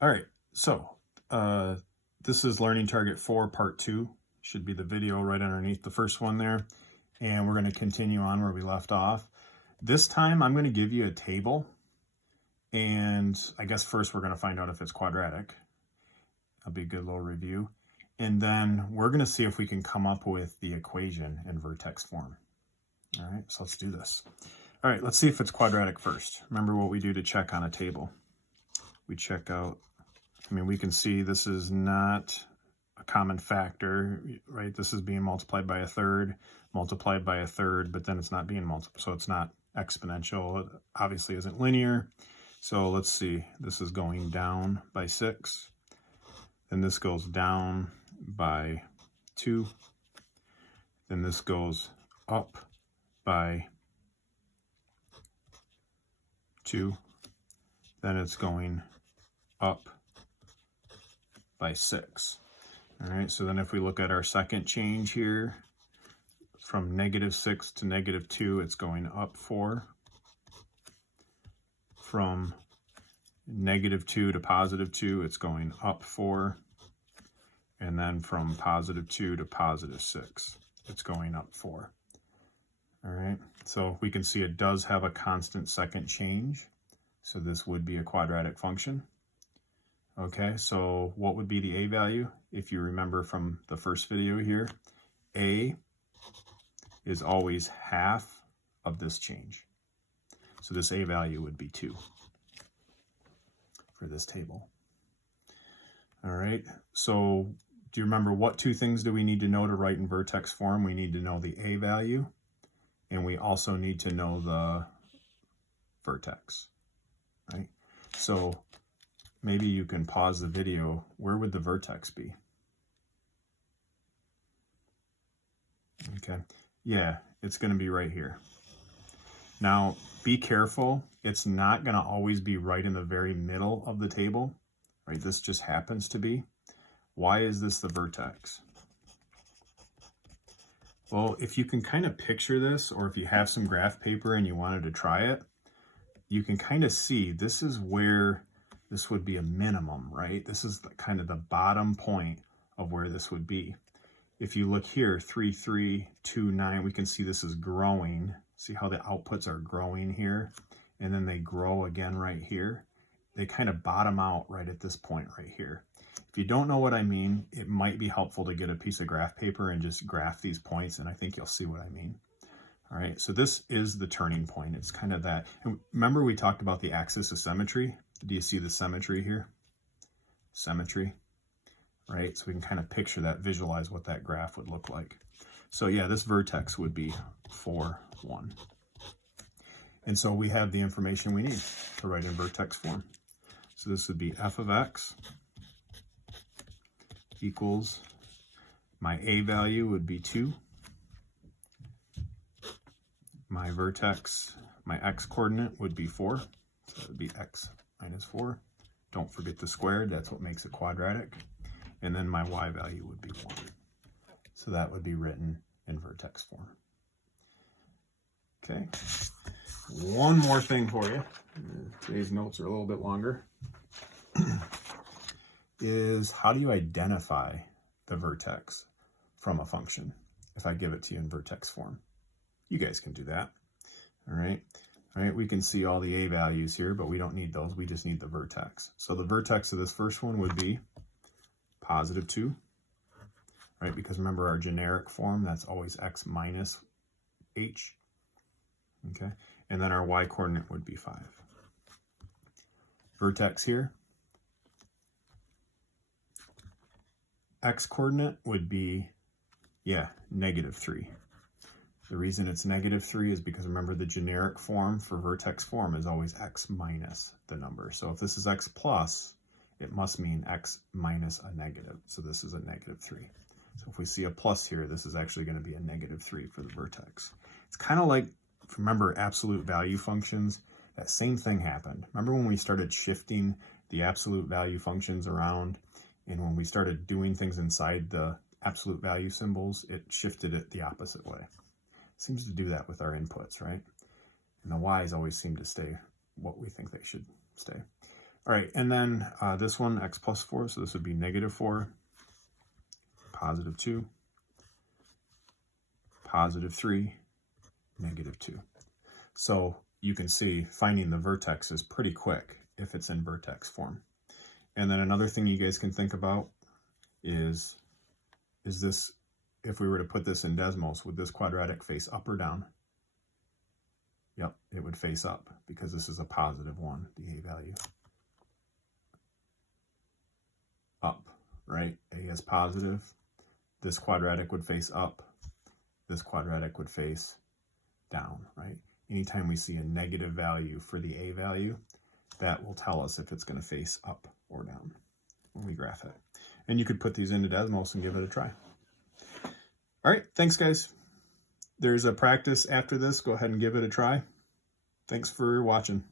All right, so this is Learning Target 4, Part 2. Should be the video right underneath the first one there. And we're going to continue on where we left off. This time I'm going to give you a table. And I guess first we're going to find out if it's quadratic. That'll be a good little review. And then we're going to see if we can come up with the equation in vertex form. All right, so let's do this. All right, let's see if it's quadratic first. Remember what we do to check on a table. We check out, we can see this is not a common factor, right? This is being multiplied by a third, but then it's not being multiplied, so it's not exponential. It obviously isn't linear. So let's see, this is going down by 6, then this goes down by 2, then this goes up by 2, then it's going up by 6. All right, so then if we look at our second change here, from -6 to -2, it's going up 4. From -2 to +2, it's going up 4. And then from +2 to +6, it's going up 4. All right, so we can see it does have a constant second change. So this would be a quadratic function. Okay, so what would be the a value? If you remember from the first video here, a is always half of this change. So this a value would be 2 for this table. All right, so do you remember what two things do we need to know to write in vertex form? We need to know the a value, and we also need to know the vertex, right? So maybe you can pause the video. Where would the vertex be? Okay, yeah, it's going to be right here. Now, be careful. It's not going to always be right in the very middle of the table, right? This just happens to be. Why is this the vertex? Well, if you can kind of picture this, or if you have some graph paper and you wanted to try it, you can kind of see this is where this would be a minimum, right? This is kind of the bottom point of where this would be. If you look here, 3, 3, 2, 9, we can see this is growing. See how the outputs are growing here? And then they grow again right here. They kind of bottom out right at this point right here. If you don't know what I mean, it might be helpful to get a piece of graph paper and just graph these points, and I think you'll see what I mean. All right, so this is the turning point. It's kind of that. And remember we talked about the axis of symmetry? Do you see the symmetry here? Symmetry, right? So we can kind of picture that, visualize what that graph would look like. So yeah, this vertex would be 4, 1. And so we have the information we need to write in vertex form. So this would be f of x equals, my a value would be 2. My vertex, my x coordinate would be 4. So it would be x minus 4. Don't forget the squared, that's what makes it quadratic. And then my y value would be 1. So that would be written in vertex form. Okay, one more thing for you. Today's notes are a little bit longer. Is how do you identify the vertex from a function if I give it to you in vertex form? You guys can do that. All right. All right, we can see all the a values here, but we don't need those. We just need the vertex. So the vertex of this first one would be +2, right? Because remember our generic form, that's always x minus h. Okay, and then our y coordinate would be 5. Vertex here, x coordinate would be, -3. The reason it's -3 is because remember the generic form for vertex form is always x minus the number. So if this is x plus, it must mean x minus a negative. So this is a -3. So if we see a plus here, this is actually going to be a -3 for the vertex. It's kind of like, remember absolute value functions, that same thing happened. Remember when we started shifting the absolute value functions around, and when we started doing things inside the absolute value symbols, it shifted it the opposite way. It seems to do that with our inputs, right? And the y's always seem to stay what we think they should stay. All right, and then this one, x plus 4, so this would be -4, +2, +3, -2. So you can see finding the vertex is pretty quick if it's in vertex form. And then another thing you guys can think about is this, if we were to put this in Desmos, would this quadratic face up or down? Yep, it would face up because this is a +1, the a value. Up, right? A is positive. This quadratic would face up. This quadratic would face down, right? Anytime we see a negative value for the a value, that will tell us if it's going to face up or down when we graph it. And you could put these into Desmos and give it a try. All right, thanks guys. There's a practice after this. Go ahead and give it a try. Thanks for watching.